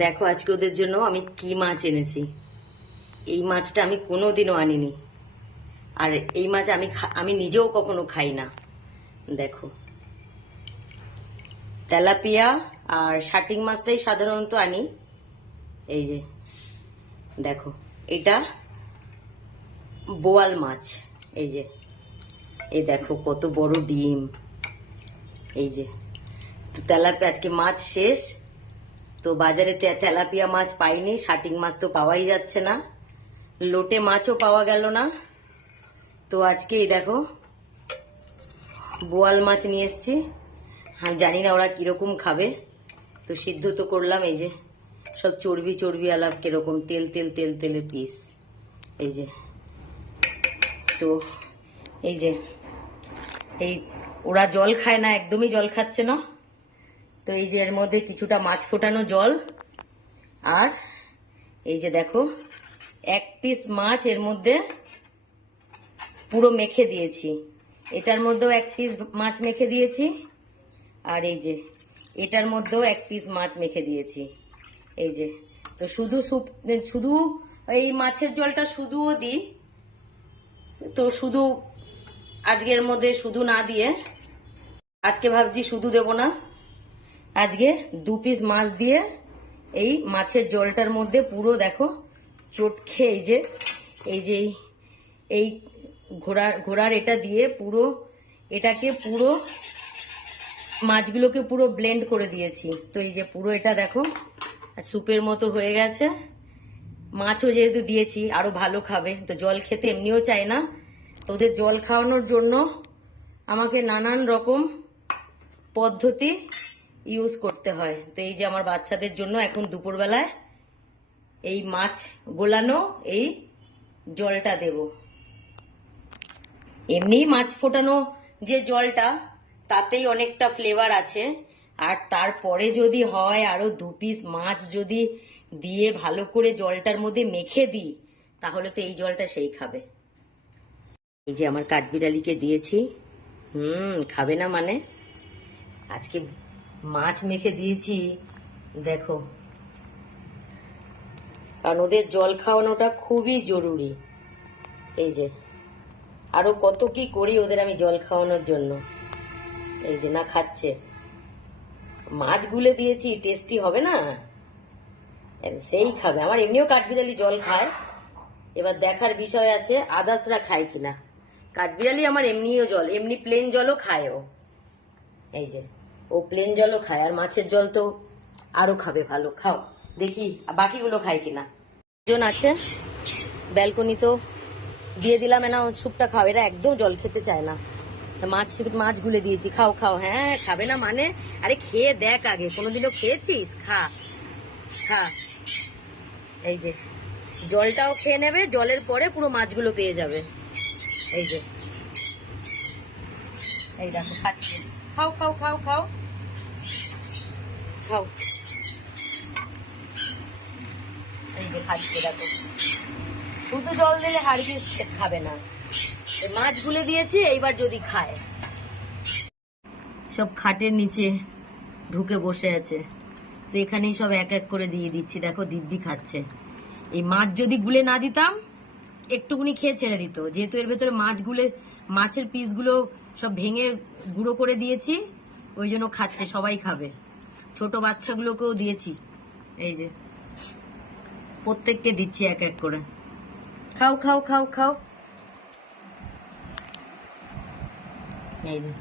দেখো আজকে ওদের জন্য আমি কি মাছ এনেছি। এই মাছটা আমি কোনোদিনও আনিনি, আর এই মাছ আমি নিজেও কখনো খাই না। দেখো, তেলাপিয়া আর শাটিং মাছটাই সাধারণত আনি। এই যে দেখো, এটা বোয়াল মাছ। এই যে, এই দেখো কত বড় ডিম। এই যে, তো তেলাপিয়া আজকে মাছ শেষ, তো বাজারে তেলাপিয়া মাছ পাইনি, শাটিং মাছ তো পাওয়াই যাচ্ছে না, লোটে মাছও পাওয়া গেল না। তো আজকে এই দেখো বোয়াল মাছ নিয়ে এসছি। হ্যাঁ, জানি না ওরা কিরকম খাবে, তো সিদ্ধ তো করলাম। এই যে সব চর্বি চর্বি আলাপ, কিরকম তেল তেল তেল তেলের পিস। এই যে, তো এই যে, এই ওরা জল খায় না, একদমই জল খাচ্ছে না। তো এই যে এর মধ্যে কিছুটা মাছ ফোটানো জল, আর এই যে দেখো এক পিস মাছ এর মধ্যে পুরো মেখে দিয়েছি। এটার মধ্যেও এক পিস মাছ মেখে দিয়েছি, আর এই যে এটার মধ্যেও এক পিস মাছ মেখে দিয়েছি। এই যে, তো শুধু এই মাছের জলটা শুধুও দিই, তো শুধু আজকের মধ্যে শুধু না দিয়ে, আজকে ভাবছি শুধু দেব না, আজকে 2 পিস মাছ দিয়ে এই মাছের জলটার মধ্যে পুরো দেখো চটকে, এই যে এই ঘোড়ার এটা দিয়ে পুরো এটাকে পুরো মাছগুলোকে পুরো ব্লেন্ড করে দিয়েছি। তো এই যে পুরো এটা দেখো স্যুপের মতো হয়ে গেছে। মাছও যেহেতু দিয়েছি আরো ভালো খাবে, তো জল খেতে এমনিও চায় না, ওদের জল খাওয়ানোর জন্য আমাকে নানান রকম পদ্ধতি ইউজ করতে হয়। তো এই যে আমার বাচ্চাদের জন্য এখন দুপুরবেলায় এই মাছ গোলানো এই জলটা দেব। এমনি মাছ ফোটানো যে জলটা, তাতেই অনেকটা ফ্লেভার আছে, আর তারপরে যদি হয় আরো 2 পিস মাছ যদি দিয়ে ভালো করে জলটার মধ্যে মেখে দিই, তাহলে তো এই জলটা সেই খাবে। এই যে আমার কাঠবিড়ালিকে দিয়েছি, খাবে না মানে, আজকে মাছ মেখে দিয়েছি দেখো, কারণ ওদের জল খাওয়ানোটা খুবই জরুরি। এই যে আরো কত কি করি ওদের আমি জল খাওয়ানোর জন্য। এই যে না খাচ্ছে, মাছ গুলে দিয়েছি, টেস্টি হবে না, সেই খাবে। আমার এমনিও কাঠবিড়ালি জল খায়, এবার দেখার বিষয় আছে আদার্সরা খায় কিনা। কাঠবিড়ালি আমার এমনিও জল, এমনি প্লেন জলও খায় ও। এই যে ও প্লেন জলও খায়, আর মাছের জল তো আরো খাবে। ভালো, খাও দেখি বাকিগুলো খায় কিনা। জন আছে ব্যালকনি, তো দিয়ে দিলাম, না স্যুপটা খাও। এরা একদম জল খেতে চায় না, মাছ গুলে দিয়েছি, খাও খাও। হ্যাঁ, খাবে না মানে, আরে খেয়ে দেখ আগে, কোনোদিনও খেয়েছিস? খা খা। এই যে জলটাও খেয়ে নেবে, জলের পরে পুরো মাছগুলো পেয়ে যাবে। এই যে, এই দেখো খাচ্ছে, খাও খাও খাও খাও খাও। এই যে খাচ্ছে দেখো, শুধু জল দিলে হারগিস খাবে না, মাছ গুলে দিয়েছি, এইবার যদি খায়। সব খাটের নিচে ঢুকে বসে আছে, তো এখানেই সব এক এক করে দিয়ে দিচ্ছি। দেখো দিব্যি খাচ্ছে। এই মাছ যদি গুলে না দিতাম একটুকুনি খেয়ে ছেড়ে দিত, যেহেতু এর ভেতরে মাছের পিসগুলো সব ভেঙে গুঁড়ো করে দিয়েছি, ওই জন্য খাচ্ছে, সবাই খাবে। ছোট বাচ্চাগুলোকেও দিয়েছি, এই যে প্রত্যেককে দিচ্ছি এক এক করে। খাও খাও খাও খাও। এই যে